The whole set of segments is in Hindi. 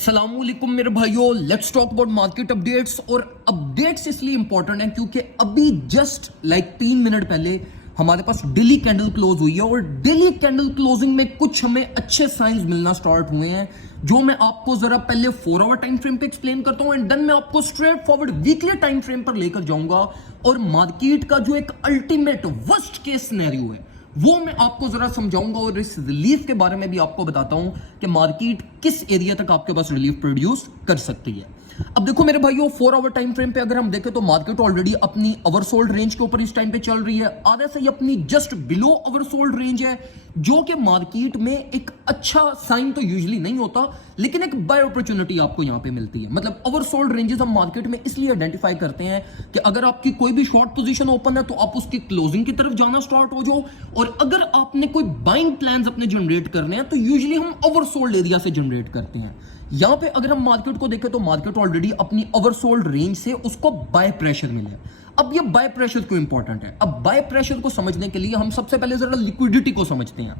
अस्सलामुअलैकुम मेरे भाइयों, let's talk about market updates. और अपडेट्स इसलिए इंपॉर्टेंट हैं क्योंकि अभी जस्ट 3 मिनट पहले हमारे पास डेली कैंडल क्लोज हुई है और डेली कैंडल क्लोजिंग में कुछ हमें अच्छे साइंस मिलना स्टार्ट हुए हैं, जो मैं आपको जरा पहले 4 आवर टाइम फ्रेम पे एक्सप्लेन करता हूं एंड देन मैं आपको straight forward weekly time frame पर लेकर जाऊंगा और मार्केट का जो एक अल्टीमेट वर्स्ट केस सिनेरियो है वो मैं आपको जरा समझाऊंगा और इस रिलीफ के बारे में भी आपको बताता हूं कि मार्केट किस एरिया तक आपके पास रिलीफ प्रोड्यूस कर सकती है। अब देखो मेरे भाइयों, 4 आवर टाइम फ्रेम पे अगर हम देखें तो मार्केट ऑलरेडी अपनी ओवरसोल्ड रेंज के ऊपर इस टाइम पे चल रही है। आधे से ही अपनी जस्ट बिलो ओवरसोल्ड रेंज है, जो कि मार्केट में एक अच्छा साइन तो यूजुअली नहीं होता, लेकिन एक बाय अपॉर्चुनिटी आपको यहां पे मिलती है। मतलब ओवरसोल्ड रेंजेस हम मार्केट में इसलिए आइडेंटिफाई करते हैं कि अगर आपकी कोई भी शॉर्ट पोजीशन ओपन है तो आप उसकी क्लोजिंग की तरफ जाना स्टार्ट हो जाओ, और अगर आपने कोई बाइंग प्लान्स अपने जनरेट करने हैं तो यूजुअली हम ओवरसोल्ड एरिया से जनरेट करते हैं। यहां पे अगर हम मार्केट को देखें तो मार्केट ऑलरेडी अपनी ओवरसोल्ड रेंज से उसको बाय प्रेशर मिले। अब ये बाय प्रेशर क्यों इंपॉर्टेंट है? अब बाय प्रेशर को समझने के लिए हम सबसे पहले जरा लिक्विडिटी को समझते हैं।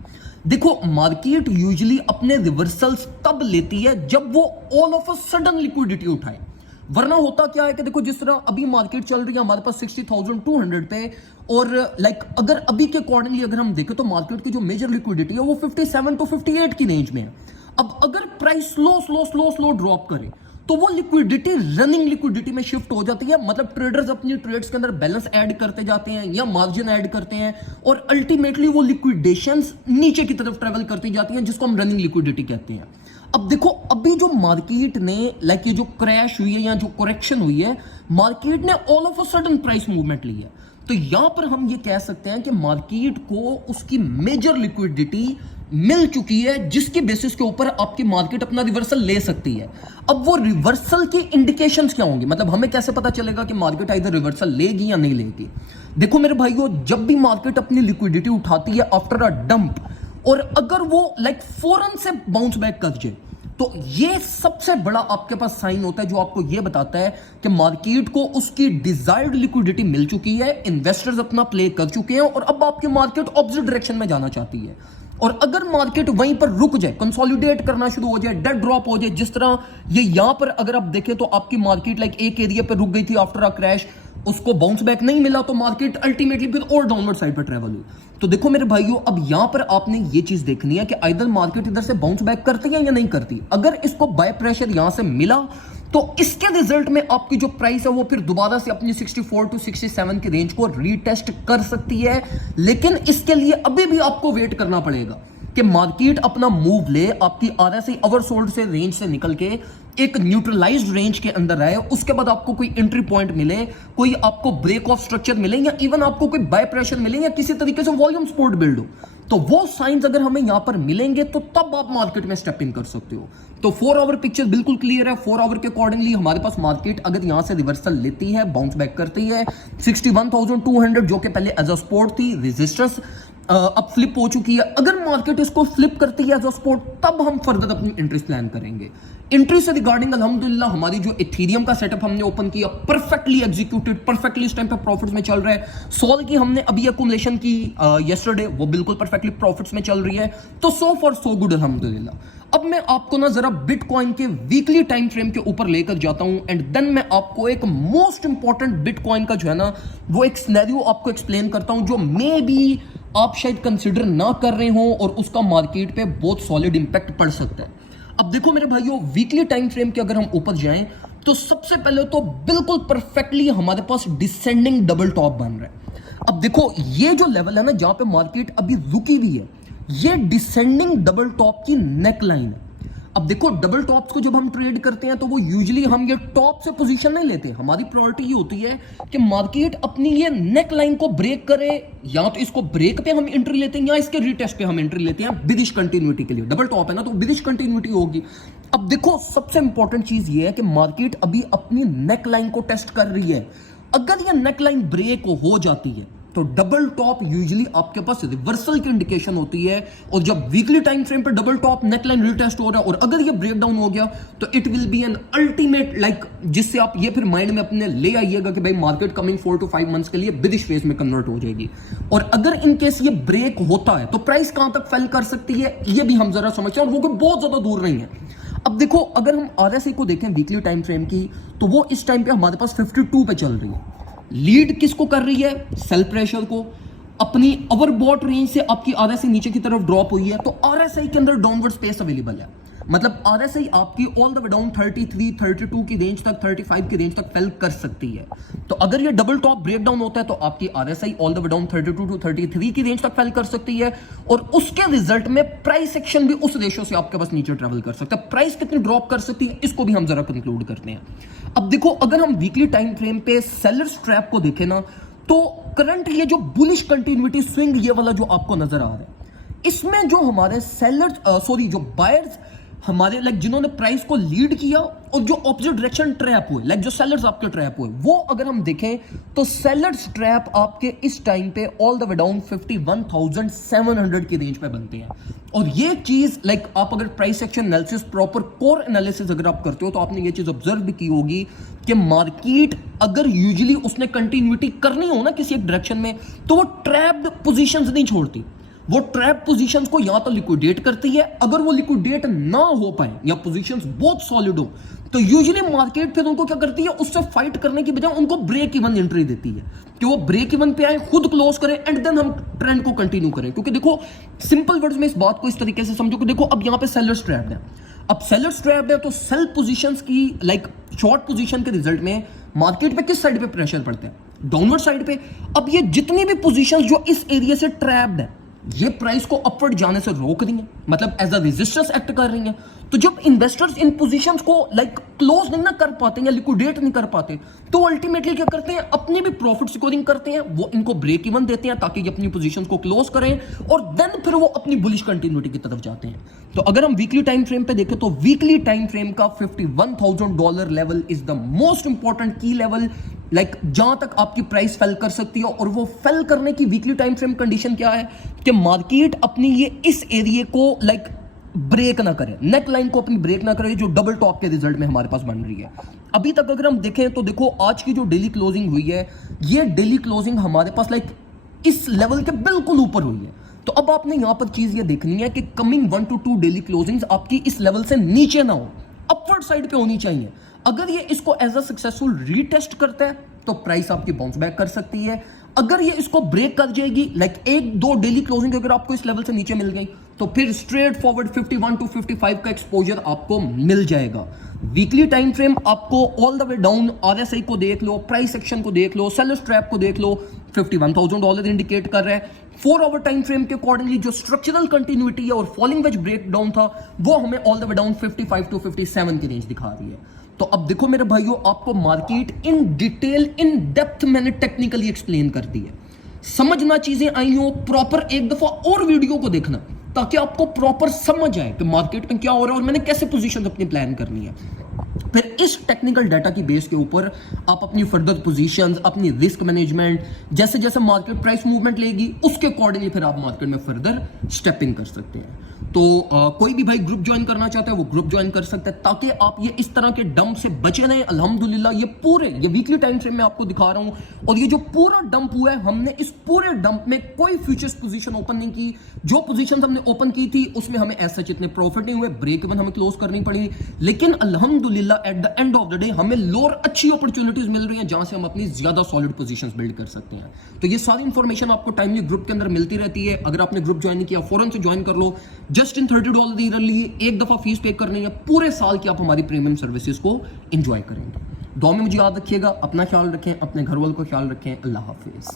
देखो, मार्केट यूजुअली अपने रिवर्सल्स तब लेती है जब वो all of a sudden liquidity उठाए, वरना होता क्या है कि देखो जिस तरह अभी मार्केट चल रही है हमारे पास 60,200 पे, और अगर अभी के अकॉर्डिंगली अगर हम देखें तो मार्केट की जो मेजर लिक्विडिटी है वो 57 to 58 की रेंज में है। अब अगर प्राइस स्लो ड्रॉप करे तो वो लिक्विडिटी रनिंग लिक्विडिटी में शिफ्ट हो जाती है। मतलब ट्रेडर्स अपनी ट्रेड्स के अंदर बैलेंस ऐड करते जाते हैं या मार्जिन ऐड करते हैं और अल्टीमेटली वो लिक्विडेशंस नीचे की तरफ ट्रेवल करती जाती हैं, जिसको हम रनिंग लिक्विडिटी कहते हैं। अब देखो, अभी जो मार्केट ने ये जो क्रैश हुई है या जो करेक्शन हुई है, मार्केट ने all of a sudden price movement ली है। तो यहां पर हम ये कह सकते हैं कि मार्केट को उसकी मेजर लिक्विडिटी मिल चुकी है, जिसकी बेसिस के ऊपर आपकी मार्केट अपना रिवर्सल ले सकती है। अब वो रिवर्सल की इंडिकेशंस क्या होंगी? मतलब हमें कैसे पता चलेगा कि मार्केट इधर रिवर्सल लेगी या नहीं लेगी? देखो मेरे भाइयों, जब भी मार्केट अपनी लिक्विडिटी उठाती है आफ्टर अ डंप, और अगर वो फौरन से बाउंस बैक कर जाए, तो ये सबसे बड़ा आपके पास साइन होता है जो आपको ये बताता है कि मार्केट को उसकी डिजायर्ड लिक्विडिटी मिल चुकी है, इन्वेस्टर्स अपना प्ले कर चुके हैं और अब आपकी मार्केट ऑपोजिट डायरेक्शन में जाना चाहती है। और अगर मार्केट वहीं पर रुक जाए, कंसोलिडेट करना शुरू हो जाए, डेड ड्रॉप हो जाए, जिस तरह ये यहां पर अगर आप देखें तो आपकी मार्केट एक एरिया पर रुक गई थी आफ्टर अ क्रैश, उसको बाउंस बैक नहीं मिला तो मार्केट अल्टीमेटली फिर और डाउनवर्ड साइड पर ट्रेवल हुई। तो देखो मेरे भाइयों, अब यहां पर आपने ये चीज देखनी है कि आइदर मार्केट इधर से बाउंस बैक करती है या नहीं करती। अगर इसको बाय प्रेशर यहां से मिला तो इसके रिजल्ट में आपकी जो प्राइस है वो फिर दोबारा से अपनी 64 to 67 की रेंज को रीटेस्ट कर सकती है। लेकिन इसके लिए अभी भी आपको वेट करना पड़ेगा कि मार्केट अपना मूव ले, आपकी आधा से ओवरसोल्ड से रेंज से निकल के एक न्यूट्रलाइज्ड रेंज के अंदर आए, उसके बाद आपको कोई एंट्री पॉइंट मिले, कोई आपको ब्रेक ऑफ स्ट्रक्चर मिले, या इवन आपको कोई बाय प्रेशर मिले, या किसी तरीके से वॉल्यूम सपोर्ट बिल्ड हो। तो वो साइंस अगर हमें यहां पर मिलेंगे तो तब आप मार्केट में स्टेप इन कर सकते हो। तो 4 आवर पिक्चर बिल्कुल क्लियर है। 4 आवर के अकॉर्डिंगली हमारे पास मार्केट अगर यहां से रिवर्सल लेती है, बाउंस बैक करती है, 61,200 जो कि पहले एज अ सपोर्ट थी, रेजिस्टेंस अब फ्लिप हो चुकी है। अगर मार्केट इसको फ्लिप करती है एज अ सपोर्ट, तब हम फर्दर अपनी एंट्री प्लान करेंगे। एंट्री से रिगार्डिंग अल्हम्दुलिल्लाह हमारी जो इथेरियम का सेटअप हमने ओपन किया, परफेक्टली एग्जीक्यूटेड, परफेक्टली इस टाइम पे प्रॉफिट्स में चल रहा है। सोल की हमने अभी एक्युमुलेशन की यस्टरडे, वो बिल्कुल परफेक्टली प्रॉफिट्स में चल रही है। तो सो फॉर सो गुड अल्हम्दुलिल्लाह। अब मैं आपको ना जरा बिटकॉइन के वीकली टाइम फ्रेम के ऊपर लेकर जाता हूं एंड देन मैं आपको एक मोस्ट इंपॉर्टेंट बिटकॉइन का जो है ना वो एक सिनेरियो आपको एक्सप्लेन करता हूं, जो मे बी आप शायद कंसिडर ना कर रहे हो और उसका मार्केट पे बहुत सॉलिड इंपैक्ट पड़ सकता है। अब देखो मेरे भाइयों, वीकली टाइम फ्रेम के अगर हम ऊपर जाएं तो सबसे पहले तो बिल्कुल परफेक्टली हमारे पास डिसेंडिंग डबल टॉप बन रहा है। अब देखो, ये जो लेवल है ना जहां पे मार्केट अभी रुकी हुई है, ये डिसेंडिंग डबल टॉप की नेक लाइन है। अब देखो, डबल टॉप्स को जब हम ट्रेड करते हैं तो वो यूजुअली हम ये टॉप से पोजीशन नहीं लेते। हमारी प्रायोरिटी ये होती है कि मार्केट अपनी ये नेक लाइन को ब्रेक करे, या तो इसको ब्रेक पे हम एंट्री लेते हैं या इसके रीटेस्ट पे हम एंट्री लेते हैं बिलिश कंटिन्यूटी के लिए। डबल टॉप है ना, तो बिलिश कंटिन्यूटी होगी। अब देखो, सबसे इंपॉर्टेंट चीज ये है कि मार्केट अभी अपनी नेक लाइन को टेस्ट कर रही है। अगर ये नेक लाइन ब्रेक हो जाती है तो डबल टॉप यूजुअली आपके पास रिवर्सल की इंडिकेशन होती है। और जब वीकली टाइम फ्रेम पे डबल टॉप नेकलाइन रीटेस्ट हो रहा है और अगर ये ब्रेक डाउन हो गया तो it will be an ultimate जिससे आप ये फिर माइंड में अपने ले आइएगा कि भाई मार्केट कमिंग 4 to 5 मंथ्स के लिए बिलिश फेज में कन्वर्ट हो जाएगी। और अगर इन केस ये ब्रेक होता है तो प्राइस कहां तक फेल कर सकती है ये भी हम जरा समझते हैं, और वो कोई बहुत ज्यादा दूर नहीं है। अब देखो अगर हम RSI को देखें वीकली टाइम फ्रेम की, तो वो इस टाइम पे हमारे पास 52 पे चल रही है। लीड किसको कर रही है? सेल प्रेशर को। अपनी ओवरबॉट रेंज से आपकी RSI नीचे की तरफ ड्रॉप हुई है, तो RSI के अंदर डाउनवर्ड स्पेस अवेलेबल है। मतलब RSI आपकी ऑल द वे डाउन 33, 32 की रेंज तक, 35 की रेंज तक फेल कर सकती है। तो अगर ये डबल टॉप ब्रेकडाउन होता है तो आपकी RSI all the way down 32 to 33 की रेंज तक फेल कर सकती है, और उसके रिजल्ट में प्राइस एक्शन भी उस रेशियो से आपके पास नीचे ट्रेवल कर सकता है। प्राइस कितनी ड्रॉप कर सकती है, इसको भी हम जरा कंक्लूड करते हैं। अब देखो अगर हम वीकली टाइम फ्रेम पे सेलर्स ट्रैप को देखें ना, तो करंट ये जो बुलिश कंटिन्यूटी स्विंग ये वाला जो आपको नजर आ रहा है, इसमें जो हमारे सेलर्स जो बायर्स हमारे जिन्होंने प्राइस को लीड किया और जो ऑपोजिट डायरेक्शन ट्रैप हुए, जो सेलर्स आपके ट्रैप हुए, वो अगर हम देखें तो सेलर्स ट्रैप आपके इस टाइम पे ऑल द वे डाउन 51,700 की रेंज पे बनते हैं। और ये चीज आप अगर price action analysis, proper core analysis अगर आप करते हो, तो आपने ये चीज ऑब्जर्व भी की होगी कि मार्केट अगर यूजुअली उसने कंटिन्यूटी करनी हो ना किसी एक डायरेक्शन में, तो वो ट्रैप्ड पोजीशंस नहीं छोड़ती। वो ट्रैप पोजीशंस को या तो लिक्विडेट करती है, अगर वो लिक्विडेट ना हो पाए या पोजीशंस बहुत सॉलिड हो, तो यूजुअली मार्केट फिर उनको क्या करती है, उससे फाइट करने की बजाय उनको ब्रेक इवन एंट्री देती है कि वो ब्रेक इवन पे आए, खुद क्लोज करें, एंड देन हम ट्रेंड को कंटिन्यू करें। क्योंकि देखो सिंपल वर्ड्स में इस बात को इस तरीके से समझो कि देखो अब यहां पे सेलर्स ट्रैप्ड है। अब सेलर्स ट्रैप्ड है तो सेल पोजीशंस की शॉर्ट पोजीशन के रिजल्ट में मार्केट पे किस साइड पे प्रेशर पड़ता है? डाउनवर्ड साइड पे। अब ये जितनी भी पोजीशंस जो इस एरिया से ट्रैप्ड है, ये प्राइस को अपवर्ड जाने से रोक रही हैं, मतलब एज अ रेजिस्टेंस एक्ट कर रही हैं। तो जब इन्वेस्टर्स इन पोजीशंस को क्लोज नहीं ना कर पाते या लिक्विडेट नहीं कर पाते, तो अल्टीमेटली क्या करते हैं, अपनी भी प्रॉफिट स्कोरिंग करते हैं, वो इनको ब्रेक इवन देते हैं ताकि ये अपनी पोजीशंस को क्लोज करें, और देन फिर वो अपनी बुलिश कंटिन्यूटी की तरफ जाते हैं। तो अगर हम वीकली टाइम फ्रेम पे देखें, तो वीकली टाइम फ्रेम का $51,000 level is the most important की लेवल, जहां तक आपकी प्राइस फेल कर सकती है। और वो फेल करने की वीकली टाइम फ्रेम कंडीशन क्या है कि मार्केट अपनी ये इस एरिया को ब्रेक ना करे, नेक लाइन को अपनी ब्रेक ना करे, जो डबल टॉप के रिजल्ट में हमारे पास बन रही है। अभी तक अगर हम देखें तो देखो आज की जो डेली क्लोजिंग हुई है, ये डेली क्लोजिंग हमारे पास इस लेवल के बिल्कुल ऊपर हुई है। तो अब आपने यहां पर चीज ये देखनी है कि कमिंग 1 to 2 डेली क्लोजिंग्स आपकी इस लेवल से नीचे ना हो, अपवर्ड साइड पे होनी चाहिए। अगर ये इसको एज अ सक्सेसफुल रीटेस्ट करता है तो प्राइस आपकी बाउंस बैक कर सकती है। अगर ये इसको ब्रेक कर जाएगी, 1-2 डेली क्लोजिंग अगर आपको इस लेवल से नीचे मिल गई, तो फिर स्ट्रेट फॉरवर्ड 51 to 55 का एक्सपोजर आपको मिल जाएगा। वीकली टाइम फ्रेम आपको all the way down RSI को देख लो, प्राइस एक्शन को देख लो, सेलर्स ट्रैप को देख लो, $51,000 इंडिकेट कर रहा है। 4 आवर टाइम फ्रेम के अकॉर्डिंगली जो स्ट्रक्चरल कंटिन्यूटी है और फॉलिंग वेज ब्रेकडाउन था, वो हमें all the way down 55 to 57 की रेंज दिखा रही है। तो अब देखो मेरे भाइयों, आपको market in detail, in depth मैंने टेक्निकली एक्सप्लेन कर दी है। समझना चीजें आई हो, प्रॉपर एक दफा और वीडियो को देखना ताकि आपको प्रॉपर समझ आए कि मार्केट में क्या हो रहा है और मैंने कैसे पोजीशन अपनी प्लान करनी है। फिर इस टेक्निकल डाटा की बेस के ऊपर आप अपनी फर्दर पोजीशंस, अपनी रिस्क मैनेजमेंट, जैसे जैसे मार्केट प्राइस मूवमेंट लेगी उसके अकॉर्डिंगली फिर आप मार्केट में फर्दर स्टेपिंग कर सकते हैं। तो कोई भी भाई ग्रुप ज्वाइन करना चाहता है वो ग्रुप ज्वाइन कर सकता है ताकि आप ये इस तरह के डंप से बचे रहें। अल्हम्दुलिल्लाह ये वीकली टाइम फ्रेम में आपको दिखा रहा हूं, और ये जो पूरा डंप हुआ है, हमने इस पूरे डंप में कोई फ्यूचर्स पोजीशन ओपन नहीं की। जो पोजीशन हमने ओपन की थी उसमें हमें एज सच इतने प्रॉफिट नहीं हुए, ब्रेक इवन हमें क्लोज करनी पड़ी, लेकिन अल्हम्दुलिल्लाह at the end of the day हमें लोअर अच्छी अपॉर्चुनिटीज मिल रही हैं जहां से हम अपनी ज्यादा सॉलिड पोजीशंस बिल्ड कर सकते हैं। तो ये सारी इंफॉर्मेशन आपको टाइमली ग्रुप के अंदर मिलती रहती है। अगर आपने ग्रुप ज्वाइन नहीं किया फौरन से ज्वाइन कर लो। जस्ट इन $30 ईयरली एक दफा फीस पे करनी है, पूरे साल की आप हमारी प्रीमियम सर्विसेज को एंजॉय करेंगे। दुआ में मुझे याद रखिएगा, अपना ख्याल रखें, अपने घर वालों का ख्याल रखें। अल्लाह हाफिज।